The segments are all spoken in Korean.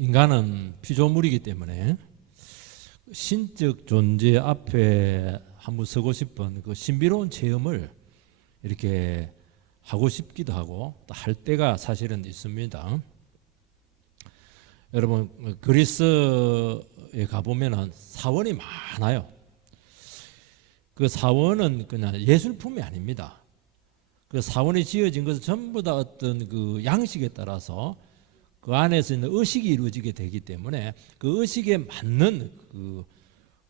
인간은 피조물이기 때문에 신적 존재 앞에 한번 서고 싶은 그 신비로운 체험을 이렇게 하고 싶기도 하고 또 할 때가 사실은 있습니다. 여러분 그리스에 가보면 사원이 많아요. 그 사원은 그냥 예술품이 아닙니다. 그 사원이 지어진 것은 전부 다 어떤 그 양식에 따라서 그 안에서 있는 의식이 이루어지게 되기 때문에 그 의식에 맞는 그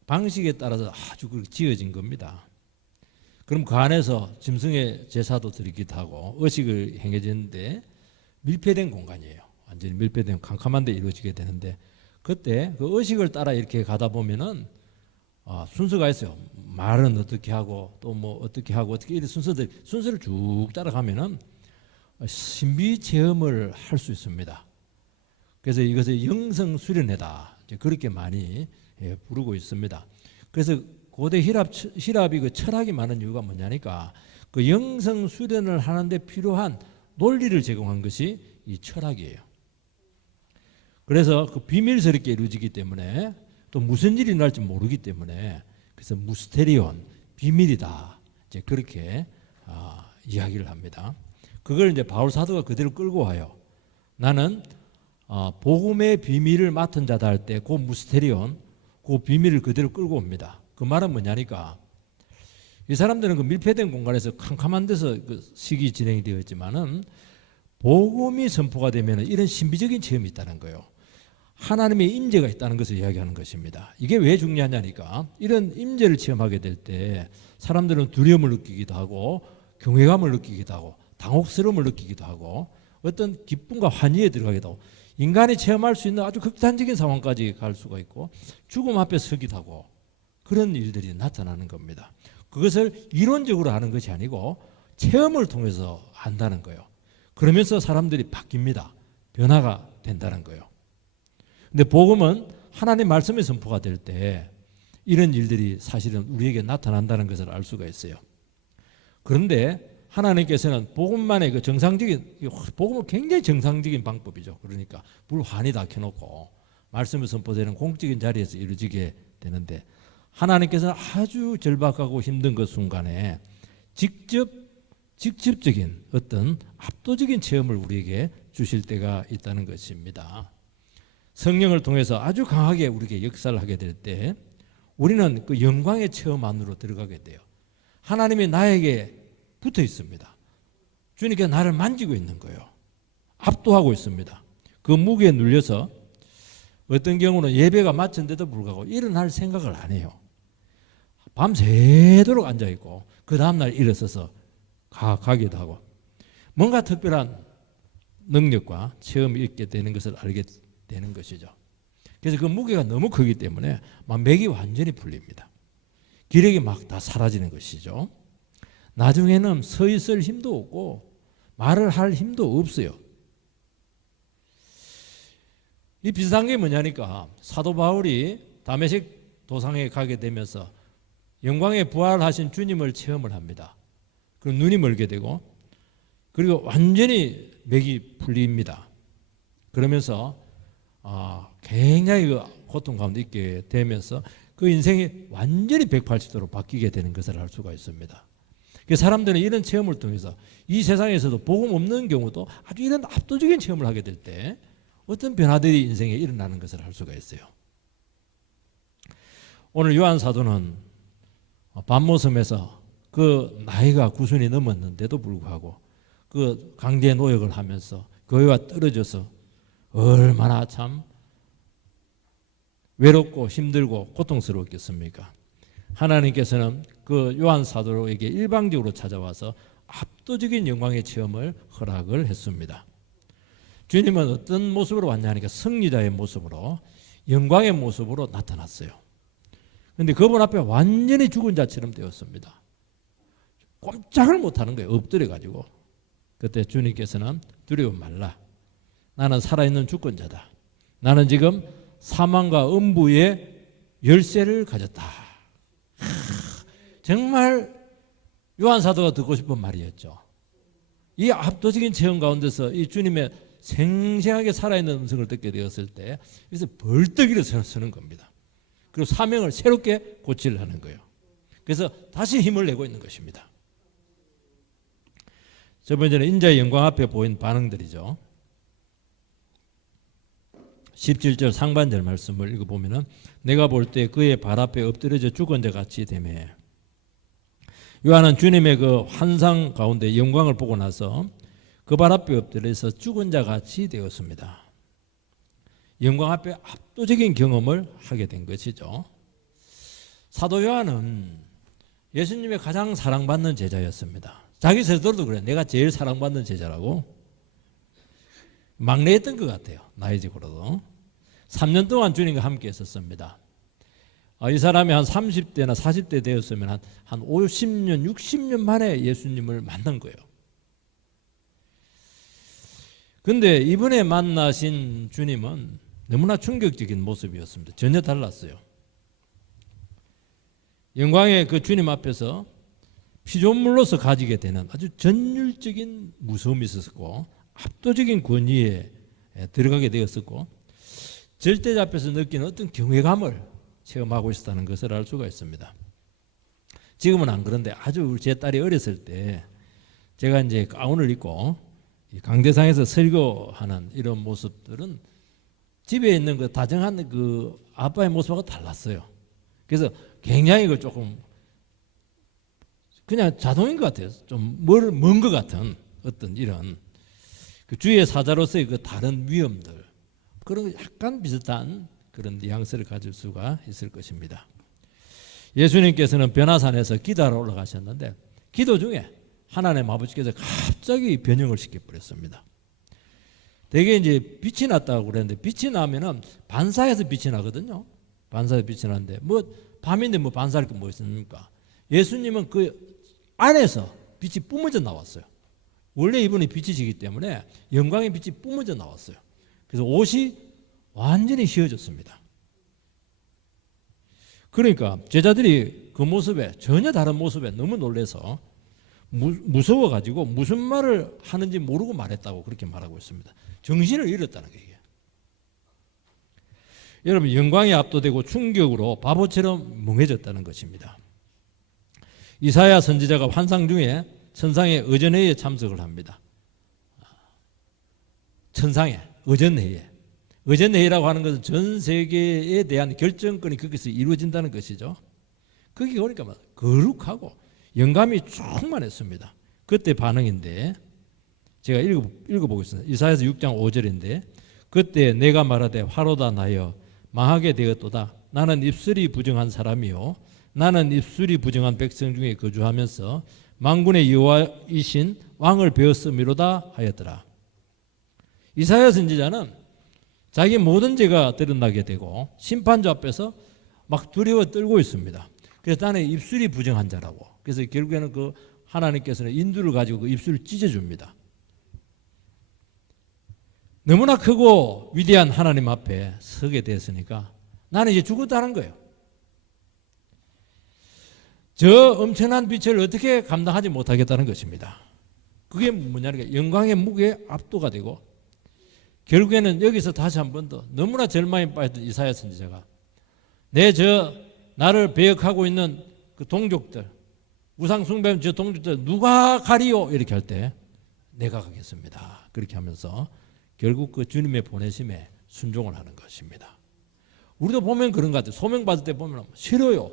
방식에 따라서 아주 그렇게 지어진 겁니다. 그럼 그 안에서 짐승의 제사도 드리기도 하고 의식을 행해지는데 밀폐된 공간이에요. 완전히 밀폐된 캄캄한 데 이루어지게 되는데 그때 그 의식을 따라 이렇게 가다 보면은 순서가 있어요. 말은 어떻게 하고 또 뭐 어떻게 하고 어떻게 이런 순서를 쭉 따라가면은 신비 체험을 할 수 있습니다. 그래서 이것을 영성 수련회다 그렇게 많이 부르고 있습니다. 그래서 고대 히랍이 그 철학이 많은 이유가 뭐냐니까 그 영성 수련을 하는데 필요한 논리를 제공한 것이 이 철학이에요. 그래서 그 비밀스럽게 이루어지기 때문에 또 무슨 일이 날지 모르기 때문에 그래서 무스테리온 비밀이다 이제 그렇게 이야기를 합니다. 그걸 이제 바울 사도가 그대로 끌고 와요. 나는 복음의 비밀을 맡은 자다 할 때 그 무스테리온 그 비밀을 그대로 끌고 옵니다. 그 말은 뭐냐니까 이 사람들은 그 밀폐된 공간에서 캄캄한 데서 그 시기 진행이 되었지만은 복음이 선포가 되면 이런 신비적인 체험이 있다는 거예요. 하나님의 임재가 있다는 것을 이야기하는 것입니다. 이게 왜 중요하냐니까 이런 임재를 체험하게 될 때 사람들은 두려움을 느끼기도 하고 경외감을 느끼기도 하고 당혹스러움을 느끼기도 하고 어떤 기쁨과 환희에 들어가기도 하고 인간이 체험할 수 있는 아주 극단적인 상황까지 갈 수가 있고 죽음 앞에 서기도 하고 그런 일들이 나타나는 겁니다. 그것을 이론적으로 하는 것이 아니고 체험을 통해서 한다는 거예요. 그러면서 사람들이 바뀝니다. 변화가 된다는 거예요. 근데 복음은 하나님 말씀의 선포가 될 때 이런 일들이 사실은 우리에게 나타난다는 것을 알 수가 있어요. 그런데 하나님께서는 복음만의 그 정상적인 복음은 굉장히 정상적인 방법이죠. 그러니까 불 환히 다 켜놓고 말씀을 선포되는 공적인 자리에서 이루어지게 되는데 하나님께서는 아주 절박하고 힘든 그 순간에 직접적인 어떤 압도적인 체험을 우리에게 주실 때가 있다는 것입니다. 성령을 통해서 아주 강하게 우리에게 역사를 하게 될 때 우리는 그 영광의 체험 안으로 들어가게 돼요. 하나님이 나에게 붙어 있습니다. 주님께서 나를 만지고 있는 거예요. 압도하고 있습니다. 그 무게에 눌려서 어떤 경우는 예배가 마쳤는데도 불구하고 일어날 생각을 안 해요. 밤새도록 앉아있고 그 다음날 일어서서 가기도 하고 뭔가 특별한 능력과 체험이 있게 되는 것을 알게 되는 것이죠. 그래서 그 무게가 너무 크기 때문에 막 맥이 완전히 풀립니다. 기력이 막 다 사라지는 것이죠. 나중에는 서 있을 힘도 없고 말을 할 힘도 없어요. 이 비슷한 게 뭐냐니까 사도 바울이 다메섹 도상에 가게 되면서 영광에 부활하신 주님을 체험을 합니다. 그럼 눈이 멀게 되고 그리고 완전히 맥이 풀립니다. 그러면서 굉장히 그 고통 가운데 있게 되면서 그 인생이 완전히 180도로 바뀌게 되는 것을 알 수가 있습니다. 사람들은 이런 체험을 통해서 이 세상에서도 복음 없는 경우도 아주 이런 압도적인 체험을 하게 될 때 어떤 변화들이 인생에 일어나는 것을 알 수가 있어요. 오늘 요한 사도는 밤모섬에서 그 나이가 90이 넘었는데도 불구하고 그 강제 노역을 하면서 교회와 떨어져서 얼마나 참 외롭고 힘들고 고통스러웠겠습니까? 하나님께서는 그 요한 사도에게 일방적으로 찾아와서 압도적인 영광의 체험을 허락을 했습니다. 주님은 어떤 모습으로 왔냐니까 승리자의 모습으로 영광의 모습으로 나타났어요. 그런데 그분 앞에 완전히 죽은 자처럼 되었습니다. 꼼짝을 못하는 거예요. 엎드려가지고. 그때 주님께서는 두려워 말라. 나는 살아있는 주권자다. 나는 지금 사망과 음부의 열쇠를 가졌다. 정말 요한 사도가 듣고 싶은 말이었죠. 이 압도적인 체험 가운데서 이 주님의 생생하게 살아있는 음성을 듣게 되었을 때 그래서 벌떡 일어서는 겁니다. 그리고 사명을 새롭게 고치려 하는 거예요. 그래서 다시 힘을 내고 있는 것입니다. 저번 전에 인자의 영광 앞에 보인 반응들이죠. 17절 상반절 말씀을 읽어보면 내가 볼 때 그의 발 앞에 엎드려져 죽은 자 같이 되매 요한은 주님의 그 환상 가운데 영광을 보고 나서 그 발 앞에 엎드려서 죽은 자 같이 되었습니다. 영광 앞에 압도적인 경험을 하게 된 것이죠. 사도 요한은 예수님의 가장 사랑받는 제자였습니다. 자기 스스로도 그래. 내가 제일 사랑받는 제자라고. 막내였던 것 같아요. 나이적으로도. 3년 동안 주님과 함께 했었습니다. 이 사람이 한 30대나 40대 되었으면 한 50년, 60년 만에 예수님을 만난 거예요. 근데 이번에 만나신 주님은 너무나 충격적인 모습이었습니다. 전혀 달랐어요. 영광의 그 주님 앞에서 피조물로서 가지게 되는 아주 전율적인 무서움이 있었고 압도적인 권위에 들어가게 되었었고 절대자 앞에서 느끼는 어떤 경외감을 체험하고 있었다는 것을 알 수가 있습니다. 지금은 안 그런데 아주 제 딸이 어렸을 때 제가 이제 가운을 입고 강대상에서 설교하는 이런 모습들은 집에 있는 그 다정한 그 아빠의 모습하고 달랐어요. 그래서 굉장히 그 조금 그냥 자동인 것 같아요. 좀 먼 것 같은 어떤 이런 그 주의 사자로서의 그 다른 위험들 그런 약간 비슷한 그런 뉘앙스를 가질 수가 있을 것입니다. 예수님께서는 변화산에서 기도하러 올라가셨는데 기도 중에 하나님 아버지께서 갑자기 변형을 시켜버렸습니다. 대개 이제 빛이 났다고 그랬는데 빛이 나면은 반사해서 빛이 나거든요. 반사해서 빛이 나는데 뭐 밤인데 뭐 반사할 게 뭐 있습니까? 예수님은 그 안에서 빛이 뿜어져 나왔어요. 원래 이분이 빛이시기 때문에 영광의 빛이 뿜어져 나왔어요. 그래서 옷이 완전히 휘어졌습니다. 그러니까 제자들이 그 모습에 전혀 다른 모습에 너무 놀라서 무서워가지고 무슨 말을 하는지 모르고 말했다고 그렇게 말하고 있습니다. 정신을 잃었다는 거예요. 여러분 영광에 압도되고 충격으로 바보처럼 멍해졌다는 것입니다. 이사야 선지자가 환상 중에 천상의 의전회의에 참석을 합니다. 천상의 의전회의에. 의전회의라고 하는 것은 전 세계에 대한 결정권이 거기서 이루어진다는 것이죠. 거기 오니까 거룩하고 영감이 충만했습니다. 그때 반응인데 제가 읽어보겠습니다. 이사야서 6장 5절인데 그때 내가 말하되 화로다 나여 망하게 되었도다. 나는 입술이 부정한 사람이요 나는 입술이 부정한 백성 중에 거주하면서 만군의 여호와이신 왕을 배웠음이로다 하였더라. 이사야 선지자는 자기 모든 죄가 드러나게 되고 심판주 앞에서 막 두려워 떨고 있습니다. 그래서 나는 입술이 부정한 자라고. 그래서 결국에는 그 하나님께서는 인두를 가지고 그 입술을 찢어줍니다. 너무나 크고 위대한 하나님 앞에 서게 됐으니까 나는 이제 죽었다는 거예요. 저 엄청난 빛을 어떻게 감당하지 못하겠다는 것입니다. 그게 뭐냐니까 영광의 무게에 압도가 되고 결국에는 여기서 다시 한 번 더 너무나 절망에 빠졌던 이사야 선지자가 나를 배역하고 있는 그 동족들 우상 숭배하는 저 동족들 누가 가리요? 이렇게 할 때 내가 가겠습니다. 그렇게 하면서 결국 그 주님의 보내심에 순종을 하는 것입니다. 우리도 보면 그런 것 같아요. 소명받을 때 보면 싫어요.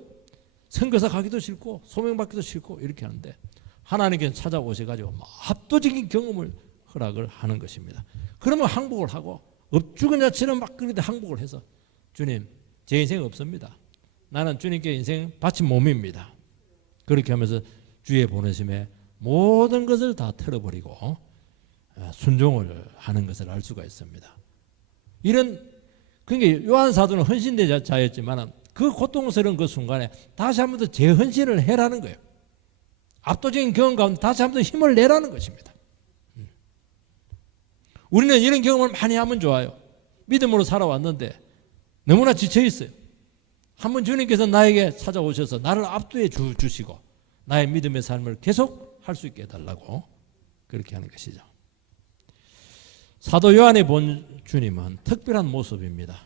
선교사 가기도 싫고 소명받기도 싫고 이렇게 하는데 하나님께서 찾아오셔가지고 압도적인 경험을 허락을 하는 것입니다. 그러면 항복을 하고 업죽은 자처럼 막 그런데 항복을 해서 주님 제 인생 없습니다. 나는 주님께 인생 바친 몸입니다. 그렇게 하면서 주의 보내심에 모든 것을 다 털어버리고 순종을 하는 것을 알 수가 있습니다. 그러니까 요한 사도는 헌신된 자였지만 그 고통스러운 그 순간에 다시 한 번 더 재헌신을 해라는 거예요. 압도적인 경험 가운데 다시 한 번 더 힘을 내라는 것입니다. 우리는 이런 경험을 많이 하면 좋아요. 믿음으로 살아왔는데 너무나 지쳐 있어요. 한번 주님께서 나에게 찾아오셔서 나를 압도해 주시고 나의 믿음의 삶을 계속 할 수 있게 해달라고 그렇게 하는 것이죠. 사도 요한이 본 주님은 특별한 모습입니다.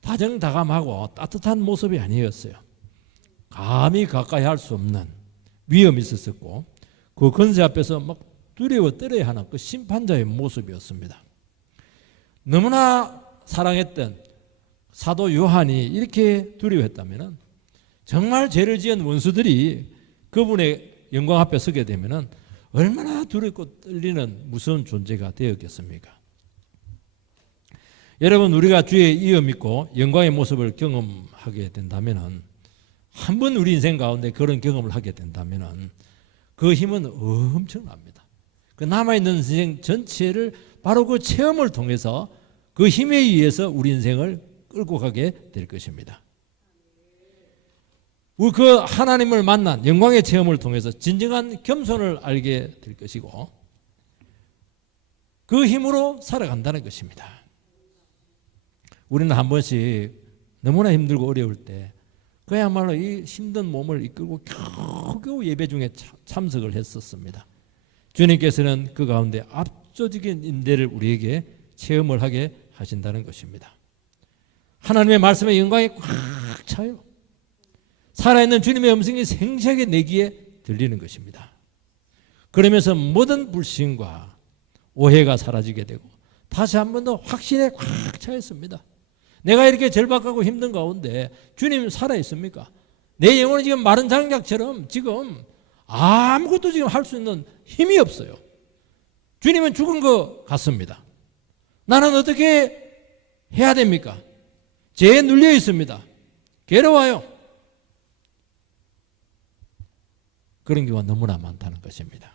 다정다감하고 따뜻한 모습이 아니었어요. 감히 가까이 할 수 없는 위험이 있었고 그 권세 앞에서 막 두려워 떨어야 하는 그 심판자의 모습이었습니다. 너무나 사랑했던 사도 요한이 이렇게 두려워했다면 정말 죄를 지은 원수들이 그분의 영광 앞에 서게 되면 얼마나 두렵고 떨리는 무서운 존재가 되었겠습니까? 여러분, 우리가 주의 이어 믿고 영광의 모습을 경험하게 된다면, 한 번 우리 인생 가운데 그런 경험을 하게 된다면 그 힘은 엄청납니다. 그 남아있는 인생 전체를 바로 그 체험을 통해서 그 힘에 의해서 우리 인생을 끌고 가게 될 것입니다. 우리 그 하나님을 만난 영광의 체험을 통해서 진정한 겸손을 알게 될 것이고 그 힘으로 살아간다는 것입니다. 우리는 한 번씩 너무나 힘들고 어려울 때 그야말로 이 힘든 몸을 이끌고 겨우겨우 예배 중에 참석을 했었습니다. 주님께서는 그 가운데 압도적인 인대를 우리에게 체험을 하게 하신다는 것입니다. 하나님의 말씀의 영광이 꽉 차요. 살아있는 주님의 음성이 생생하게 내 귀에 들리는 것입니다. 그러면서 모든 불신과 오해가 사라지게 되고 다시 한 번 더 확신에 꽉 차 있습니다. 내가 이렇게 절박하고 힘든 가운데 주님 살아있습니까? 내 영혼은 지금 마른 장작처럼 지금 아무것도 지금 할 수 있는 힘이 없어요. 주님은 죽은 것 같습니다. 나는 어떻게 해야 됩니까? 죄에 눌려 있습니다. 괴로워요. 그런 경우가 너무나 많다는 것입니다.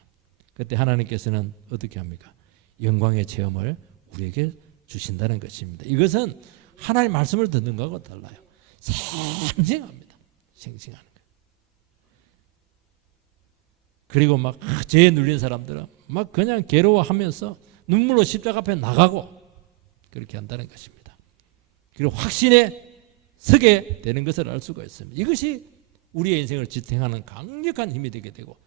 그때 하나님께서는 어떻게 합니까? 영광의 체험을 우리에게 주신다는 것입니다. 이것은 하나님의 말씀을 듣는 것하고 달라요. 생생합니다. 생생하는 거예요. 그리고 막 죄에 눌린 사람들은 막 그냥 괴로워하면서 눈물로 십자가 앞에 나가고 그렇게 한다는 것입니다. 그리고 확신에 서게 되는 것을 알 수가 있습니다. 이것이 우리의 인생을 지탱하는 강력한 힘이 되게 되고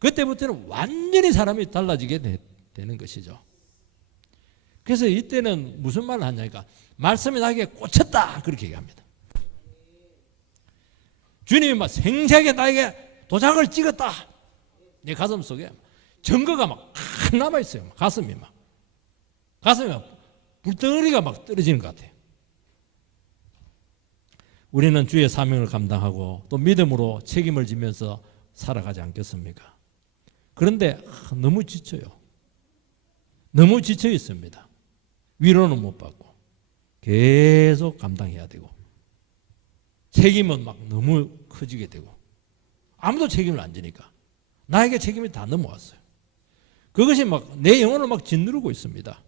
그때부터는 완전히 사람이 달라지게 되는 것이죠. 그래서 이때는 무슨 말을 하냐니까 말씀이 나에게 꽂혔다 그렇게 얘기합니다. 주님이 막 생생하게 나에게 도장을 찍었다. 내 가슴 속에 증거가 막 남아있어요. 가슴이 막 불덩어리가 막 떨어지는 것 같아요. 우리는 주의 사명을 감당하고 또 믿음으로 책임을 지면서 살아가지 않겠습니까? 그런데 너무 지쳐요. 너무 지쳐 있습니다. 위로는 못 받고 계속 감당해야 되고 책임은 막 너무 커지게 되고 아무도 책임을 안 지니까 나에게 책임이 다 넘어왔어요. 그것이 막 내 영혼을 막 짓누르고 있습니다.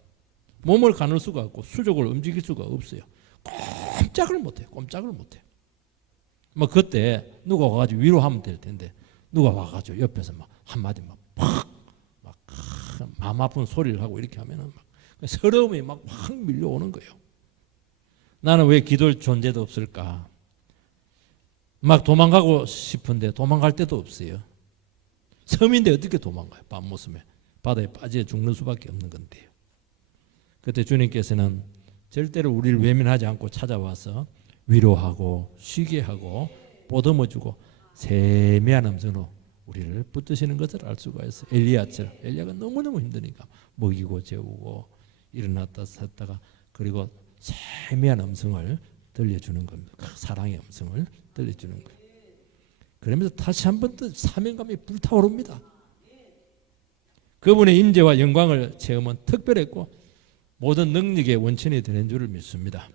몸을 가눌 수가 없고 수족을 움직일 수가 없어요. 꼼짝을 못해요. 뭐 그때 누가 와가지고 위로하면 될 텐데 누가 와가지고 옆에서 막 한마디 막 마음 아픈 소리를 하고 이렇게 하면은 막 서러움이 막 확 밀려오는 거예요. 나는 왜 기도할 존재도 없을까? 막 도망가고 싶은데 도망갈 데도 없어요. 섬인데 어떻게 도망가요? 밤모습에 바다에 빠져 죽는 수밖에 없는 건데요. 그때 주님께서는 절대로 우리를 외면하지 않고 찾아와서 위로하고 쉬게 하고 보듬어주고 세미한 음성으로 우리를 붙드시는 것을 알 수가 있어요. 엘리야처럼 엘리야가 너무너무 힘드니까 먹이고 재우고 일어났다 섰다가 그리고 세미한 음성을 들려주는 겁니다. 사랑의 음성을 들려주는 거예요. 그러면서 다시 한 번 더 사명감이 불타오릅니다. 그분의 임재와 영광을 체험은 특별했고 모든 능력의 원천이 되는 줄을 믿습니다.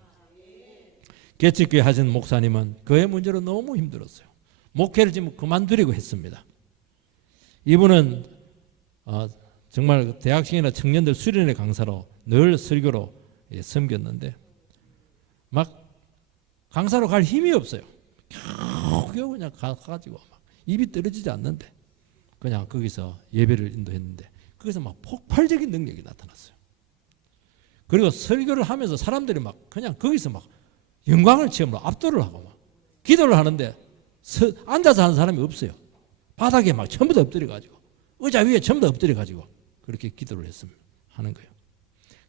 개척교회 하신 목사님은 그의 문제로 너무 힘들었어요. 목회를 지금 그만두려고 했습니다. 이분은 정말 대학생이나 청년들 수련회 강사로 늘 설교로 섬겼는데 막 강사로 갈 힘이 없어요. 겨우 그냥 가가지고 막 입이 떨어지지 않는데 그냥 거기서 예배를 인도했는데 거기서 막 폭발적인 능력이 나타났어요. 그리고 설교를 하면서 사람들이 막 그냥 거기서 막 영광을 체험으로 압도를 하고 막 기도를 하는데 앉아서 하는 사람이 없어요. 바닥에 막 전부 다 엎드려 가지고 의자 위에 전부 다 엎드려 가지고 그렇게 기도를 했으면 하는 거예요.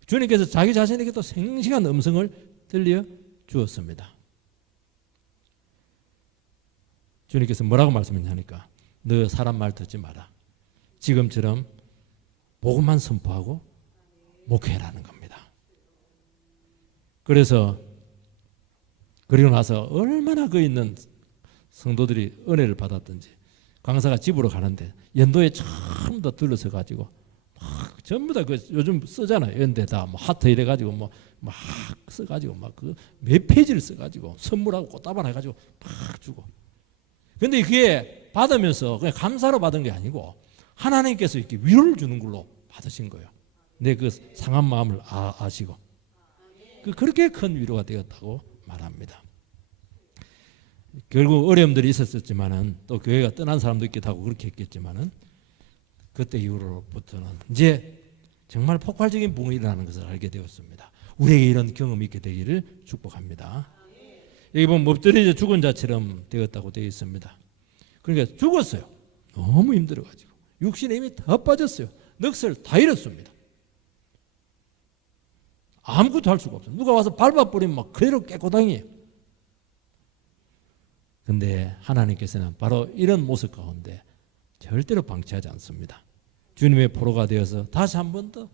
주님께서 자기 자신에게 또 생생한 음성을 들려 주었습니다. 주님께서 뭐라고 말씀했냐니까 너 사람 말 듣지 마라. 지금처럼 복음만 선포하고 목회라는 겁니다. 그래서 그리고 나서 얼마나 그 있는 성도들이 은혜를 받았던지 강사가 집으로 가는데 연도에 전부 다 들러서 가지고 막 전부 다 그 요즘 쓰잖아요. 연대 다 뭐 하트 이래 가지고 뭐 막 써가지고 막 그 몇 페이지를 써가지고 선물하고 꽃다발 해가지고 막 주고. 근데 그게 받으면서 그냥 감사로 받은 게 아니고 하나님께서 이렇게 위로를 주는 걸로 받으신 거예요. 내 그 상한 마음을 아시고 그렇게 큰 위로가 되었다고 말합니다. 결국 어려움들이 있었지만은 또 교회가 떠난 사람도 있기도 하고 그렇게 했겠지만은 그때 이후로부터는 이제 정말 폭발적인 부흥이 일어나는 것을 알게 되었습니다. 우리에게 이런 경험이 있게 되기를 축복합니다. 여기 보면 엎드려져 죽은 자처럼 되었다고 되어 있습니다. 그러니까 죽었어요. 너무 힘들어가지고 육신의 힘이 다 빠졌어요. 넋을 다 잃었습니다. 아무것도 할 수가 없어요. 누가 와서 밟아버리면 막 그대로 깨꼬당이에요. 근데 하나님께서는 바로 이런 모습 가운데 절대로 방치하지 않습니다. 주님의 포로가 되어서 다시 한 번 더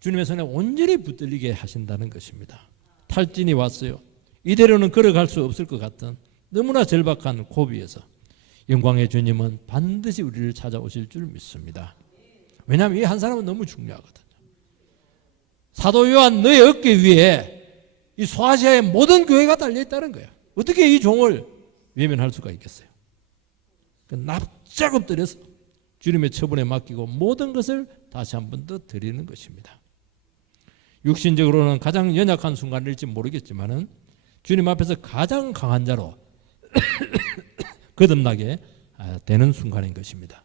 주님의 손에 온전히 붙들리게 하신다는 것입니다. 탈진이 왔어요. 이대로는 걸어갈 수 없을 것 같은 너무나 절박한 고비에서 영광의 주님은 반드시 우리를 찾아오실 줄 믿습니다. 왜냐하면 이 한 사람은 너무 중요하거든요. 사도 요한 너의 어깨 위에 이 소아시아의 모든 교회가 달려있다는 거예요. 어떻게 이 종을 외면할 수가 있겠어요? 납작 엎드려서 주님의 처분에 맡기고 모든 것을 다시 한 번 더 드리는 것입니다. 육신적으로는 가장 연약한 순간일지 모르겠지만은 주님 앞에서 가장 강한 자로 거듭나게 되는 순간인 것입니다.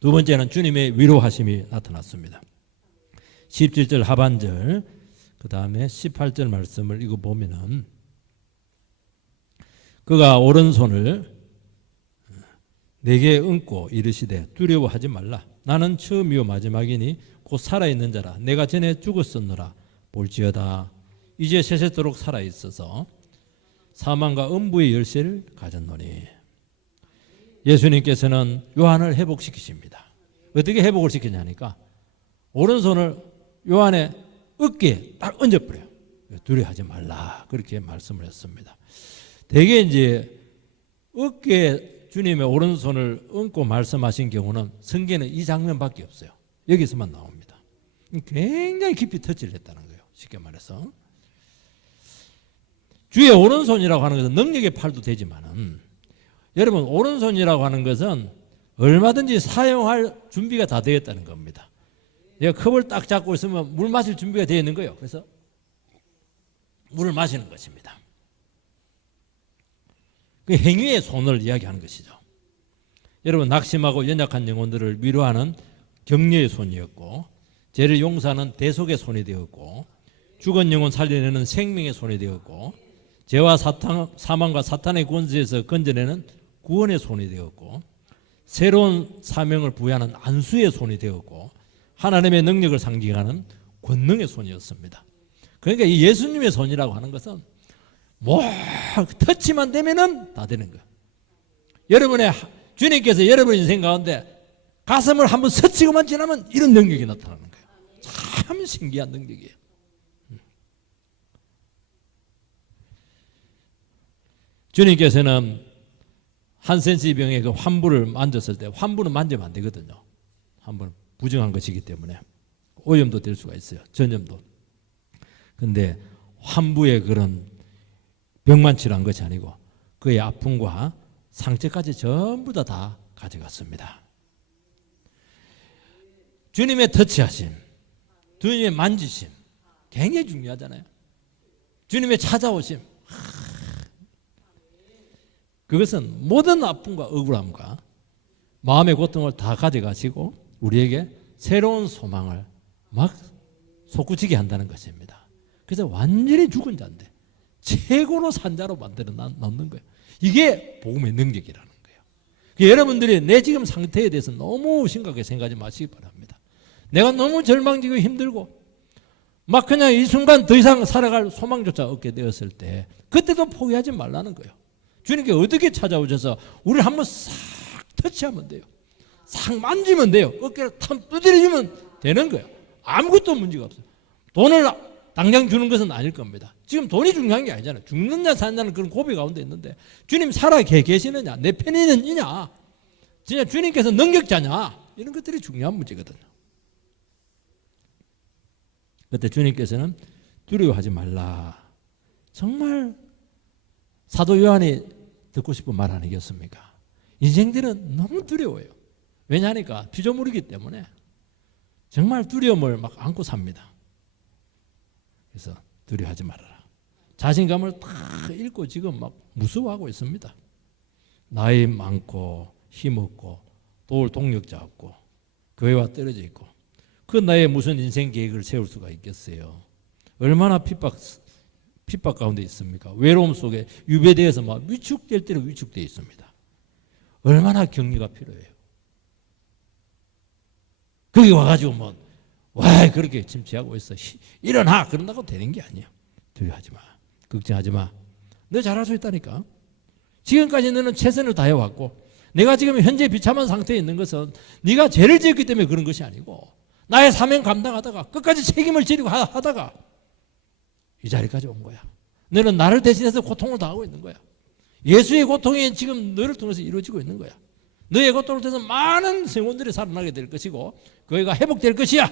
두 번째는 주님의 위로하심이 나타났습니다. 17절 하반절 그 다음에 18절 말씀을 읽어보면은 그가 오른손을 내게 얹고 이르시되 두려워하지 말라. 나는 처음이요 마지막이니 곧 살아있는 자라. 내가 전에 죽었었노라. 볼지어다 이제 세세토록 살아있어서 사망과 음부의 열쇠를 가졌노니. 예수님께서는 요한을 회복시키십니다. 어떻게 회복을 시키냐니까 오른손을 요한의 어깨에 딱 얹어버려요. 두려워하지 말라 그렇게 말씀을 했습니다. 대개 이제 어깨에 주님의 오른손을 얹고 말씀하신 경우는 성경에는 이 장면밖에 없어요. 여기서만 나옵니다. 굉장히 깊이 터치를 했다는 거예요. 쉽게 말해서 주의 오른손이라고 하는 것은 능력의 팔도 되지만은 여러분 오른손이라고 하는 것은 얼마든지 사용할 준비가 다 되어 있다는 겁니다. 내가 컵을 딱 잡고 있으면 물 마실 준비가 되어 있는 거예요. 그래서 물을 마시는 것입니다. 그 행위의 손을 이야기하는 것이죠. 여러분 낙심하고 연약한 영혼들을 위로하는 격려의 손이었고 죄를 용서하는 대속의 손이 되었고 죽은 영혼 살려내는 생명의 손이 되었고 죄와 사망과 사탄의 권세에서 건져내는 구원의 손이 되었고 새로운 사명을 부여하는 안수의 손이 되었고 하나님의 능력을 상징하는 권능의 손이었습니다. 그러니까 이 예수님의 손이라고 하는 것은 뭐 터치만 되면은 다 되는 거예요. 여러분의 주님께서 여러분 인생 가운데 가슴을 한번 스치고만 지나면 이런 능력이 나타나는 거예요. 참 신기한 능력이에요. 주님께서는 한센시 병의 그 환부를 만졌을 때 환부는 만지면 안 되거든요. 환부는 부정한 것이기 때문에 오염도 될 수가 있어요. 전염도. 근데 환부의 그런 병만 치료한 것이 아니고 그의 아픔과 상처까지 전부 다 가져갔습니다. 주님의 터치하심, 주님의 만지심 굉장히 중요하잖아요. 주님의 찾아오심, 그것은 모든 아픔과 억울함과 마음의 고통을 다 가져가시고 우리에게 새로운 소망을 막 솟구치게 한다는 것입니다. 그래서 완전히 죽은 자인데 최고로 산 자로 만들어 놓는 거예요. 이게 복음의 능력이라는 거예요. 여러분들이 내 지금 상태에 대해서 너무 심각하게 생각하지 마시기 바랍니다. 내가 너무 절망지고 힘들고 막 그냥 이 순간 더 이상 살아갈 소망조차 없게 되었을 때 그때도 포기하지 말라는 거예요. 주님께 어떻게 찾아오셔서 우리를 한번 싹 터치하면 돼요. 싹 만지면 돼요. 어깨를 탁 두드려주면 되는 거예요. 아무것도 문제가 없어요. 돈을 당장 주는 것은 아닐 겁니다. 지금 돈이 중요한 게 아니잖아요. 죽느냐 사느냐는 그런 고비 가운데 있는데 주님 살아 계시느냐, 내 편이느냐, 진짜 주님께서 능력자냐, 이런 것들이 중요한 문제거든요. 그때 주님께서는 두려워하지 말라. 정말 사도 요한이 듣고 싶은 말 아니겠습니까? 인생들은 너무 두려워요. 왜냐하니까 피조물이기 때문에 정말 두려움을 막 안고 삽니다. 그래서 두려워하지 말아라. 자신감을 다 잃고 지금 막 무서워하고 있습니다. 나이 많고 힘없고 도울 동력자 없고 교회와 떨어져 있고 그 나이에 무슨 인생 계획을 세울 수가 있겠어요. 얼마나 핍박 가운데 있습니까? 외로움 속에 유배되어서 막 위축될 대로 위축되어 있습니다. 얼마나 격려가 필요해요. 거기 와가지고 와 그렇게 침체하고 있어. 일어나 그런다고 되는 게 아니에요. 두려워하지 마. 걱정하지 마. 너 잘할 수 있다니까. 지금까지 너는 최선을 다해왔고 내가 지금 현재 비참한 상태에 있는 것은 네가 죄를 지었기 때문에 그런 것이 아니고 나의 사명 감당하다가 끝까지 책임을 지려고 하다가 이 자리까지 온 거야. 너는 나를 대신해서 고통을 당하고 있는 거야. 예수의 고통이 지금 너를 통해서 이루어지고 있는 거야. 너의 고통을 통해서 많은 생원들이 살아나게 될 것이고 교회가 회복될 것이야.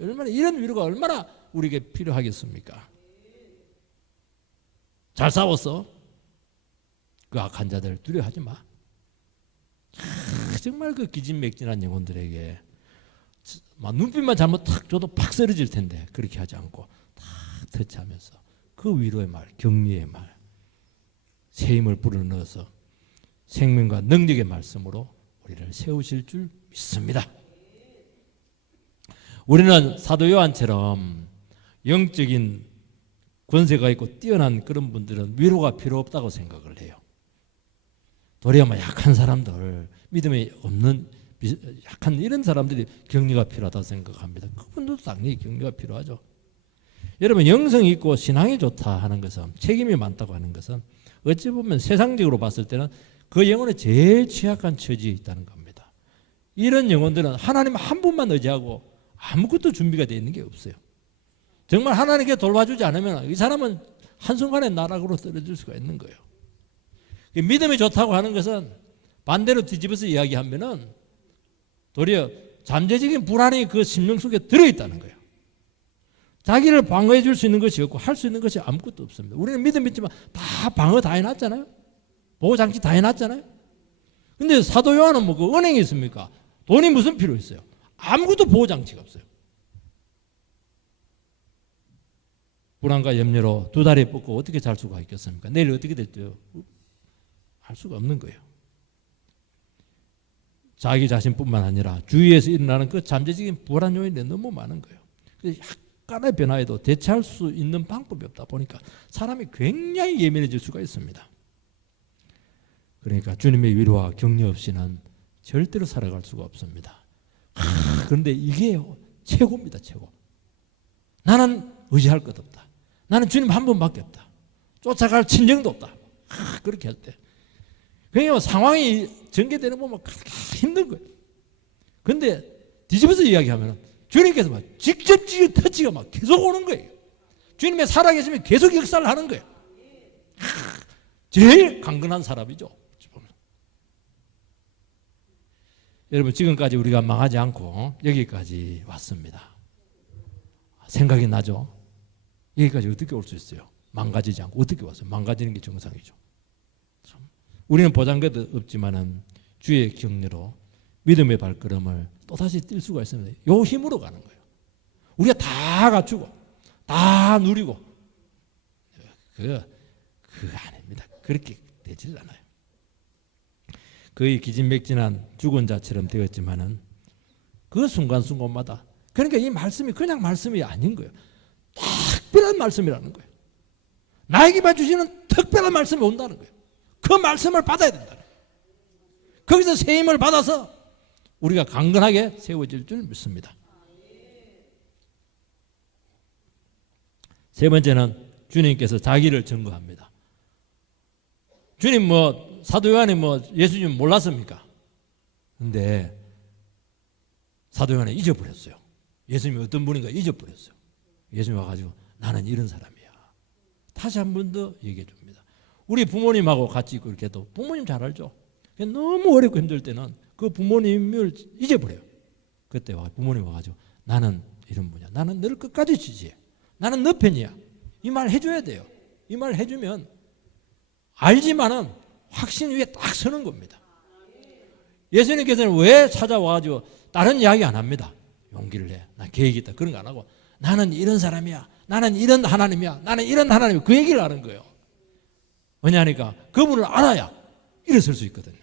얼마나 이런 위로가 얼마나 우리에게 필요하겠습니까? 잘 싸웠어. 그 악한 자들 두려워하지 마. 정말 그 기진맥진한 영혼들에게 막 눈빛만 잘못 탁 줘도 팍 쓰러질 텐데 그렇게 하지 않고 탁 터치하면서 그 위로의 말, 격려의 말, 새 힘을 불어넣어서 생명과 능력의 말씀으로 우리를 세우실 줄 믿습니다. 우리는 사도 요한처럼 영적인 권세가 있고 뛰어난 그런 분들은 위로가 필요 없다고 생각을 해요. 도리어 약한 사람들, 믿음이 없는 약한 이런 사람들이 격려가 필요하다고 생각합니다. 그분들도 당연히 격려가 필요하죠. 여러분 영성이 있고 신앙이 좋다 하는 것은 책임이 많다고 하는 것은 어찌 보면 세상적으로 봤을 때는 그 영혼의 제일 취약한 처지에 있다는 겁니다. 이런 영혼들은 하나님 한 분만 의지하고 아무것도 준비가 되어 있는 게 없어요. 정말 하나님께 돌봐주지 않으면 이 사람은 한순간에 나락으로 떨어질 수가 있는 거예요. 믿음이 좋다고 하는 것은 반대로 뒤집어서 이야기하면은 도리어 잠재적인 불안이 그 심령 속에 들어있다는 거예요. 자기를 방어해 줄 수 있는 것이 없고 할 수 있는 것이 아무것도 없습니다. 우리는 믿음 있지만 다 방어 다 해놨잖아요. 보호장치 다 해놨잖아요. 근데 사도 요한은 그 은행이 있습니까? 돈이 무슨 필요 있어요? 아무것도 보호장치가 없어요. 불안과 염려로 두 다리 뻗고 어떻게 잘 수가 있겠습니까? 내일 어떻게 될지요? 알 수가 없는 거예요. 자기 자신뿐만 아니라 주위에서 일어나는 그 잠재적인 불안 요인이 너무 많은 거예요. 그래서 약간의 변화에도 대처할 수 있는 방법이 없다 보니까 사람이 굉장히 예민해질 수가 있습니다. 그러니까 주님의 위로와 격려 없이는 절대로 살아갈 수가 없습니다. 그런데 이게 최고입니다. 최고. 나는 의지할 것 없다. 나는 주님 한 분밖에 없다. 쫓아갈 친정도 없다. 그렇게 할 때. 그러니까 상황이 전개되는 거 보면 힘든 거예요. 그런데 뒤집어서 이야기하면 주님께서 막 직접 터치가 막 계속 오는 거예요. 주님의 살아계시면 계속 역사를 하는 거예요. 제일 강건한 사람이죠. 여러분 지금까지 우리가 망하지 않고 여기까지 왔습니다. 생각이 나죠? 여기까지 어떻게 올 수 있어요? 망가지지 않고 어떻게 왔어요? 망가지는 게 정상이죠. 우리는 보장도 없지만은 주의 격려로 믿음의 발걸음을 또다시 뛸 수가 있습니다. 요 힘으로 가는 거예요. 우리가 다 갖추고 다 누리고 그거 아닙니다. 그렇게 되질 않아요. 거의 기진맥진한 죽은 자처럼 되었지만은 그 순간순간마다 그러니까 이 말씀이 그냥 말씀이 아닌 거예요. 특별한 말씀이라는 거예요. 나에게만 주시는 특별한 말씀이 온다는 거예요. 그 말씀을 받아야 된다는 거예요. 거기서 새 힘을 받아서 우리가 강건하게 세워질 줄 믿습니다. 세 번째는 주님께서 자기를 증거합니다. 주님 사도 요한이 예수님 몰랐습니까? 근데 사도 요한이 잊어버렸어요. 예수님이 어떤 분인가 잊어버렸어요. 예수님 와가지고 나는 이런 사람이야. 다시 한 번 더 얘기해 줍니다. 우리 부모님하고 같이 있고 이렇게 해도 부모님 잘 알죠? 너무 어렵고 힘들 때는 그 부모님을 잊어버려요. 그때 부모님 와가지고 나는 이런 분이야. 나는 너를 끝까지 지지해. 나는 너 편이야. 이 말 해줘야 돼요. 이 말 해주면 알지만은 확신 위에 딱 서는 겁니다. 예수님께서는 왜 찾아와가지고 다른 이야기 안 합니다. 용기를 내. 나 계획이 있다. 그런 거 안 하고 나는 이런 사람이야. 나는 이런 하나님이야. 나는 이런 하나님이야. 그 얘기를 하는 거예요. 왜냐하니까 그분을 알아야 일어설 수 있거든요.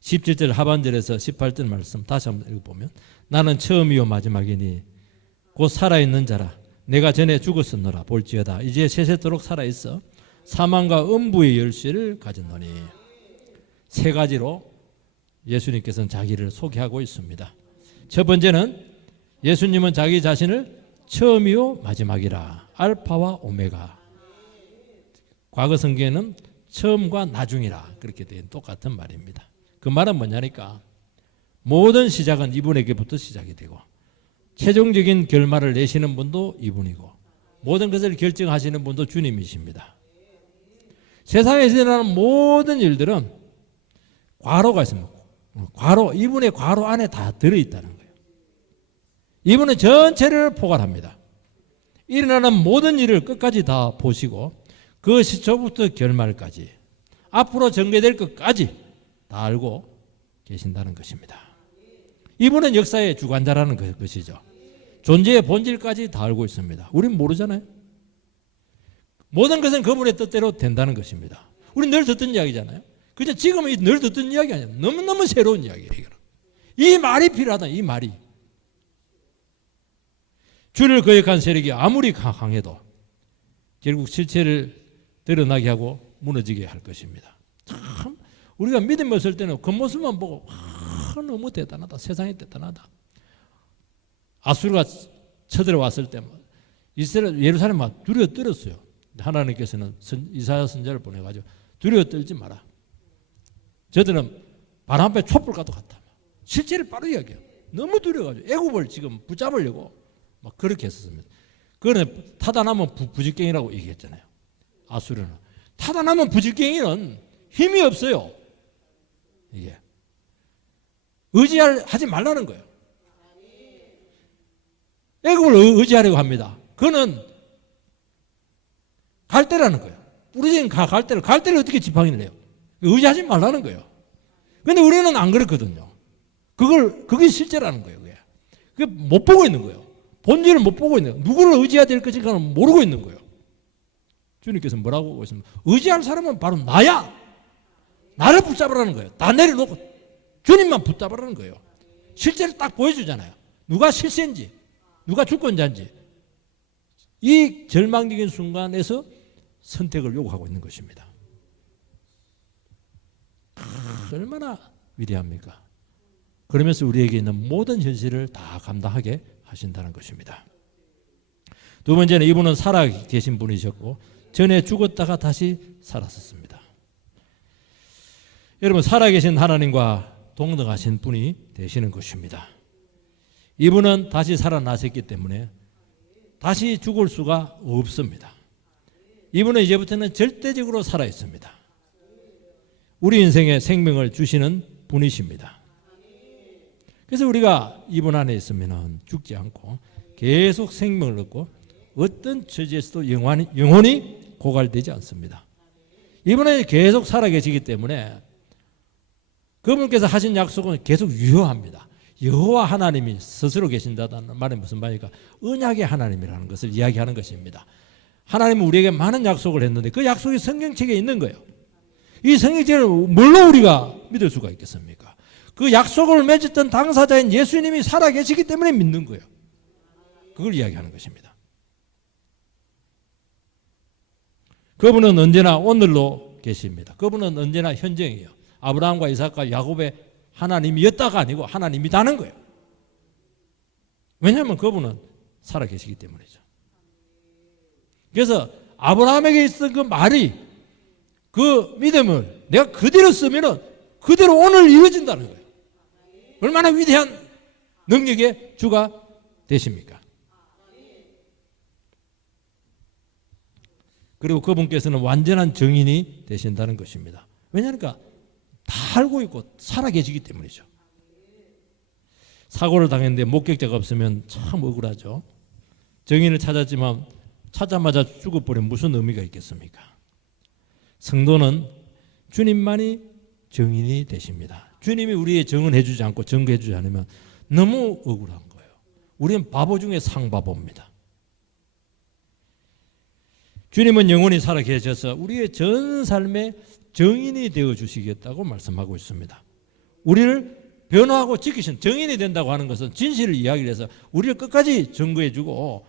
17절 하반절에서 18절 말씀 다시 한번 읽어보면 나는 처음이요 마지막이니 곧 살아있는 자라 내가 전에 죽었었노라 볼지어다 이제 세세토록 살아있어 사망과 음부의 열쇠를 가졌노니 세 가지로 예수님께서는 자기를 소개하고 있습니다. 첫 번째는 예수님은 자기 자신을 처음이요 마지막이라 알파와 오메가 과거 성경에는 처음과 나중이라 그렇게 된 똑같은 말입니다. 그 말은 뭐냐니까 모든 시작은 이분에게부터 시작이 되고 최종적인 결말을 내시는 분도 이분이고 모든 것을 결정하시는 분도 주님이십니다. 세상에서 일어나는 모든 일들은 과로가 있습니다. 이분의 과로 안에 다 들어있다는 거예요. 이분은 전체를 포괄합니다. 일어나는 모든 일을 끝까지 다 보시고 그 시초부터 결말까지 앞으로 전개될 것까지 다 알고 계신다는 것입니다. 이분은 역사의 주관자라는 것이죠. 존재의 본질까지 다 알고 있습니다. 우린 모르잖아요. 모든 것은 그분의 뜻대로 된다는 것입니다. 우린 늘 듣던 이야기잖아요. 그죠? 지금은 늘 듣던 이야기 아니에요. 너무너무 새로운 이야기예요. 이 말이 필요하다. 이 말이. 주를 거역한 세력이 아무리 강해도 결국 실체를 드러나게 하고 무너지게 할 것입니다. 참 우리가 믿음을 쓸 때는 겉모습만 보고 너무 대단하다. 세상이 대단하다. 아수르가 쳐들어왔을 때 이스라엘 예루살렘 막 두려워 떨었어요. 하나님께서는 이사야 선지자를 보내가지고 두려워 떨지 마라. 저들은 바람 앞에 촛불 가도 같다. 실체를 바로 이야기해요. 너무 두려워가지고 애굽을 지금 붙잡으려고 막 그렇게 했었습니다. 그거는 타다나면 부질갱이라고 얘기했잖아요. 아수르는 타다나면 부질갱이는 힘이 없어요. 이게 의지하지 말라는 거예요. 애굽을 의지하려고 합니다. 그는 갈대라는 거예요. 부러진 갈대를 어떻게 지팡이를 해요? 의지하지 말라는 거예요. 그런데 우리는 안 그렇거든요. 그게 실제라는 거예요. 그게 못 보고 있는 거예요. 본질을 못 보고 있는 거예요. 누구를 의지해야 될 것인가는 모르고 있는 거예요. 주님께서 뭐라고 하고 있습니까? 의지할 사람은 바로 나야. 나를 붙잡으라는 거예요. 다 내려놓고 주님만 붙잡으라는 거예요. 실제를 딱 보여주잖아요. 누가 실세인지, 누가 주권자인지. 이 절망적인 순간에서 선택을 요구하고 있는 것입니다. 얼마나 위대합니까? 그러면서 우리에게 있는 모든 현실을 다 감당하게 하신다는 것입니다. 두 번째는 이분은 살아 계신 분이셨고 전에 죽었다가 다시 살았었습니다. 여러분 살아계신 하나님과 동등하신 분이 되시는 것입니다. 이분은 다시 살아나셨기 때문에 다시 죽을 수가 없습니다. 이분은 이제부터는 절대적으로 살아있습니다. 우리 인생에 생명을 주시는 분이십니다. 그래서 우리가 이분 안에 있으면 죽지 않고 계속 생명을 얻고 어떤 처지에서도 영원히 고갈되지 않습니다. 이분은 계속 살아계시기 때문에 그분께서 하신 약속은 계속 유효합니다. 여호와 하나님이 스스로 계신다는 말이 무슨 말입니까? 언약의 하나님이라는 것을 이야기하는 것입니다. 하나님은 우리에게 많은 약속을 했는데 그 약속이 성경책에 있는 거예요. 이 성경책을 뭘로 우리가 믿을 수가 있겠습니까? 그 약속을 맺었던 당사자인 예수님이 살아계시기 때문에 믿는 거예요. 그걸 이야기하는 것입니다. 그분은 언제나 오늘로 계십니다. 그분은 언제나 현재이에요. 아브라함과 이삭과 야곱의 하나님이었다가 아니고 하나님이다는 거예요. 왜냐하면 그분은 살아계시기 때문이죠. 그래서 아브라함에게 있었던 그 말이, 그 믿음을 내가 그대로 쓰면은 그대로 오늘 이루어진다는 거예요. 얼마나 위대한 능력의 주가 되십니까? 그리고 그분께서는 완전한 정인이 되신다는 것입니다. 왜냐하니까 다 알고 있고 살아계시기 때문이죠. 사고를 당했는데 목격자가 없으면 참 억울하죠. 정인을 찾았지만 찾자마자 죽어버리면 무슨 의미가 있겠습니까? 성도는 주님만이 정인이 되십니다. 주님이 우리의 정은해 주지 않고 증거해 주지 않으면 너무 억울한 거예요. 우리는 바보 중에 상바보입니다. 주님은 영원히 살아계셔서 우리의 전 삶의 정인이 되어 주시겠다고 말씀하고 있습니다. 우리를 변화하고 지키신 정인이 된다고 하는 것은 진실을 이야기를 해서 우리를 끝까지 증거해 주고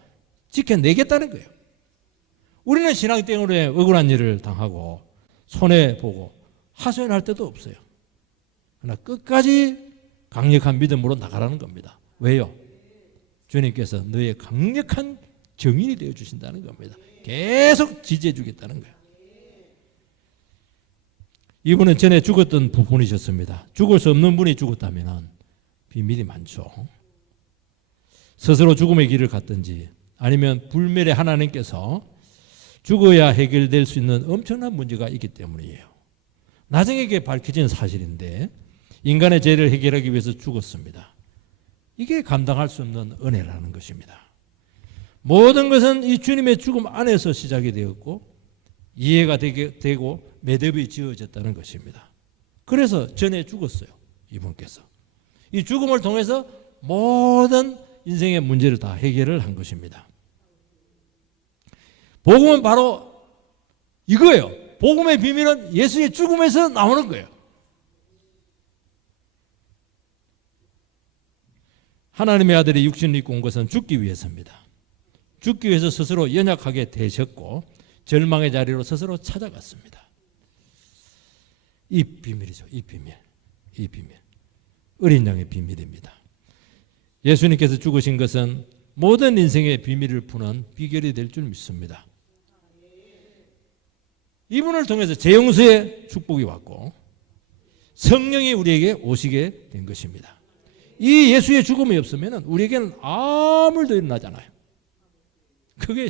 지켜내겠다는 거예요. 우리는 신앙 때문에 억울한 일을 당하고 손해보고 하소연할 때도 없어요. 그러나 끝까지 강력한 믿음으로 나가라는 겁니다. 왜요? 주님께서 너의 강력한 정인이 되어 주신다는 겁니다. 계속 지지해 주겠다는 거예요. 이분은 전에 죽었던 부분이셨습니다. 죽을 수 없는 분이 죽었다면 비밀이 많죠. 스스로 죽음의 길을 갔든지 아니면 불멸의 하나님께서 죽어야 해결될 수 있는 엄청난 문제가 있기 때문이에요. 나중에 이게 밝혀진 사실인데 인간의 죄를 해결하기 위해서 죽었습니다. 이게 감당할 수 없는 은혜라는 것입니다. 모든 것은 이 주님의 죽음 안에서 시작이 되었고 이해가 되고 매듭이 지어졌다는 것입니다. 그래서 전에 죽었어요. 이분께서. 이 죽음을 통해서 모든 인생의 문제를 다 해결을 한 것입니다. 복음은 바로 이거예요. 복음의 비밀은 예수의 죽음에서 나오는 거예요. 하나님의 아들이 육신을 입고 온 것은 죽기 위해서입니다. 죽기 위해서 스스로 연약하게 되셨고 절망의 자리로 스스로 찾아갔습니다. 이 비밀이죠. 이 비밀. 이 비밀. 어린 양의 비밀입니다. 예수님께서 죽으신 것은 모든 인생의 비밀을 푸는 비결이 될 줄 믿습니다. 이분을 통해서 재용서의 축복이 왔고 성령이 우리에게 오시게 된 것입니다. 이 예수의 죽음이 없으면 우리에게는 아무 일도 일어나잖아요. 그게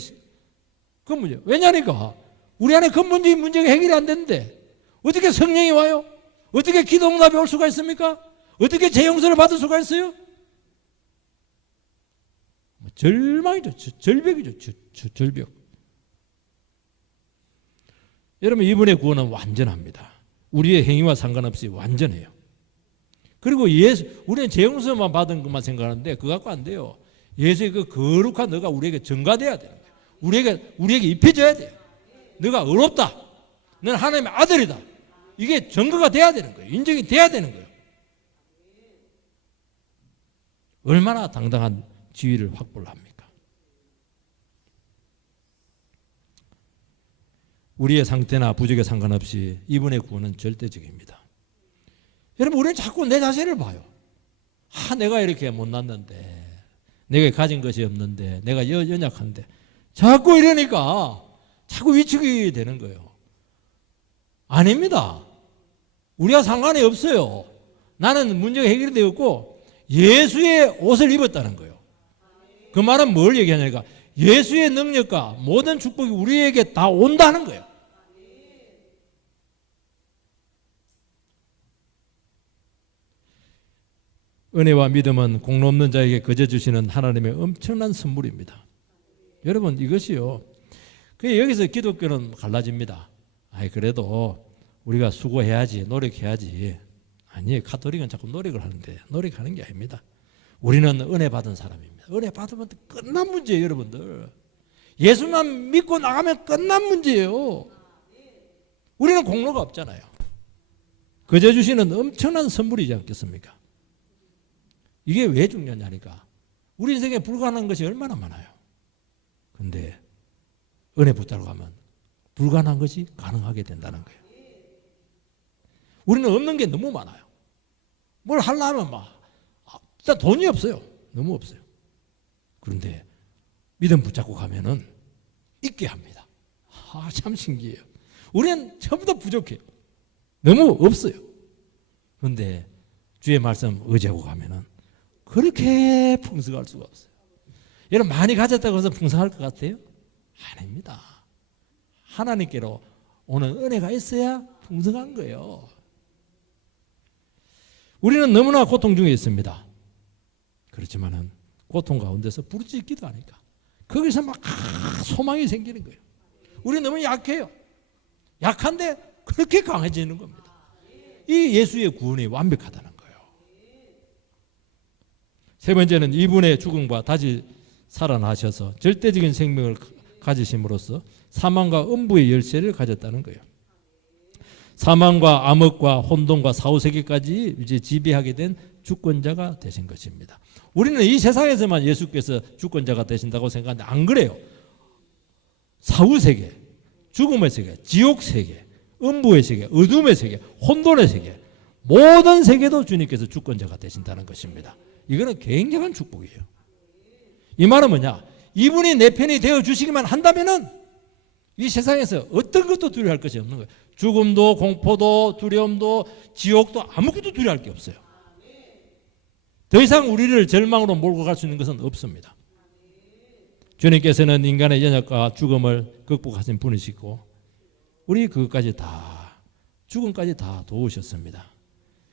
그 문제. 왜냐니까 우리 안에 근본적인 문제가 해결이 안 되는데 어떻게 성령이 와요? 어떻게 기도 응답이 올 수가 있습니까? 어떻게 재용서를 받을 수가 있어요? 절망이죠. 절벽이죠. 절벽. 여러분 이분의 구원은 완전합니다. 우리의 행위와 상관없이 완전해요. 그리고 우리는 재용서만 받은 것만 생각하는데 그거 갖고 안 돼요. 예수의 그 거룩한 너가 우리에게 전가돼야 돼요. 우리에게 입혀져야 돼요. 너가 의롭다. 너는 하나님의 아들이다. 이게 증거가 돼야 되는 거예요. 인정이 돼야 되는 거예요. 얼마나 당당한 지위를 확보를 합니까? 우리의 상태나 부족에 상관없이 이분의 구원은 절대적입니다. 여러분 우리는 자꾸 내 자신을 봐요. 내가 이렇게 못났는데 내가 가진 것이 없는데 내가 연약한데 자꾸 이러니까 자꾸 위축이 되는 거예요. 아닙니다. 우리가 상관이 없어요. 나는 문제가 해결이 되었고 예수의 옷을 입었다는 거예요. 그 말은 뭘 얘기하냐니까 예수의 능력과 모든 축복이 우리에게 다 온다는 거예요. 은혜와 믿음은 공로 없는 자에게 거저 주시는 하나님의 엄청난 선물입니다. 여러분 이것이요. 여기서 기독교는 갈라집니다. 그래도 우리가 수고해야지 노력해야지. 아니에요. 가톨릭은 자꾸 노력을 하는데 노력하는 게 아닙니다. 우리는 은혜 받은 사람입니다. 은혜 받으면 끝난 문제예요. 여러분들. 예수만 믿고 나가면 끝난 문제예요. 우리는 공로가 없잖아요. 거저 주시는 엄청난 선물이지 않겠습니까? 이게 왜 중요하냐니까 우리 인생에 불가능한 것이 얼마나 많아요. 근데 은혜 붙들고 가면 불가능한 것이 가능하게 된다는 거예요. 우리는 없는 게 너무 많아요. 뭘 하려면 진짜 돈이 없어요. 너무 없어요. 그런데 믿음 붙잡고 가면은 있게 합니다. 참 신기해요. 우리는 전부 다 부족해요. 너무 없어요. 그런데 주의 말씀 의지하고 가면은 그렇게 풍성할 수가 없어요. 여러분 많이 가졌다고 해서 풍성할 것 같아요? 아닙니다. 하나님께로 오는 은혜가 있어야 풍성한 거예요. 우리는 너무나 고통 중에 있습니다. 그렇지만은 고통 가운데서 부르짖기도 하니까 거기서 막 소망이 생기는 거예요. 우리 너무 약해요. 약한데 그렇게 강해지는 겁니다. 이 예수의 구원이 완벽하다는 거예요. 세 번째는 이분의 죽음과 다시 살아나셔서 절대적인 생명을 가지심으로써 사망과 음부의 열쇠를 가졌다는 거예요. 사망과 암흑과 혼돈과 사후세계까지 이제 지배하게 된 주권자가 되신 것입니다. 우리는 이 세상에서만 예수께서 주권자가 되신다고 생각하는데 안 그래요. 사후세계, 죽음의 세계, 지옥세계, 음부의 세계, 어둠의 세계, 혼돈의 세계, 모든 세계도 주님께서 주권자가 되신다는 것입니다. 이거는 굉장한 축복이에요. 이 말은 뭐냐? 이분이 내 편이 되어주시기만 한다면은 이 세상에서 어떤 것도 두려워할 것이 없는 거예요. 죽음도 공포도 두려움도 지옥도 아무것도 두려워할 게 없어요. 더 이상 우리를 절망으로 몰고 갈 수 있는 것은 없습니다. 주님께서는 인간의 연약과 죽음을 극복하신 분이시고 우리 그것까지 다 죽음까지 다 도우셨습니다.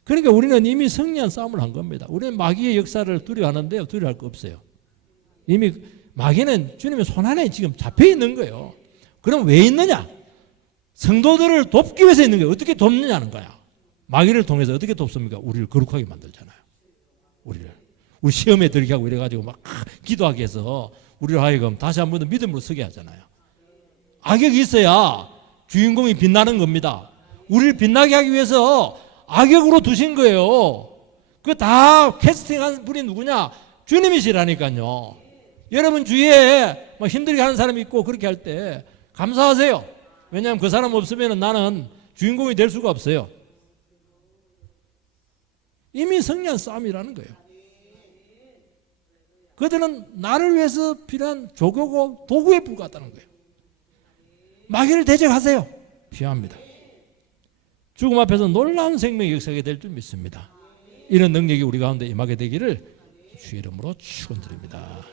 그러니까 우리는 이미 승리한 싸움을 한 겁니다. 우리는 마귀의 역사를 두려워하는데요. 두려워할 거 없어요. 이미 마귀는 주님의 손안에 지금 잡혀 있는 거예요. 그럼 왜 있느냐? 성도들을 돕기 위해서 있는 거예요. 어떻게 돕느냐는 거야. 마귀를 통해서 어떻게 돕습니까? 우리를 거룩하게 만들잖아요. 우리 시험에 들게 하고 이래가지고 막 기도하게 해서 우리를 하여금 다시 한 번 더 믿음으로 서게 하잖아요. 악역이 있어야 주인공이 빛나는 겁니다. 우리를 빛나게 하기 위해서 악역으로 두신 거예요. 그 다 캐스팅한 분이 누구냐? 주님이시라니까요. 여러분 주위에 막 힘들게 하는 사람이 있고 그렇게 할 때 감사하세요. 왜냐하면 그 사람 없으면 나는 주인공이 될 수가 없어요. 이미 승리한 싸움이라는 거예요. 그들은 나를 위해서 필요한 조교고 도구에 불과하다는 거예요. 마귀를 대적하세요. 필요합니다. 죽음 앞에서 놀라운 생명의 역사가 될 줄 믿습니다. 이런 능력이 우리 가운데 임하게 되기를 주의 이름으로 축원드립니다.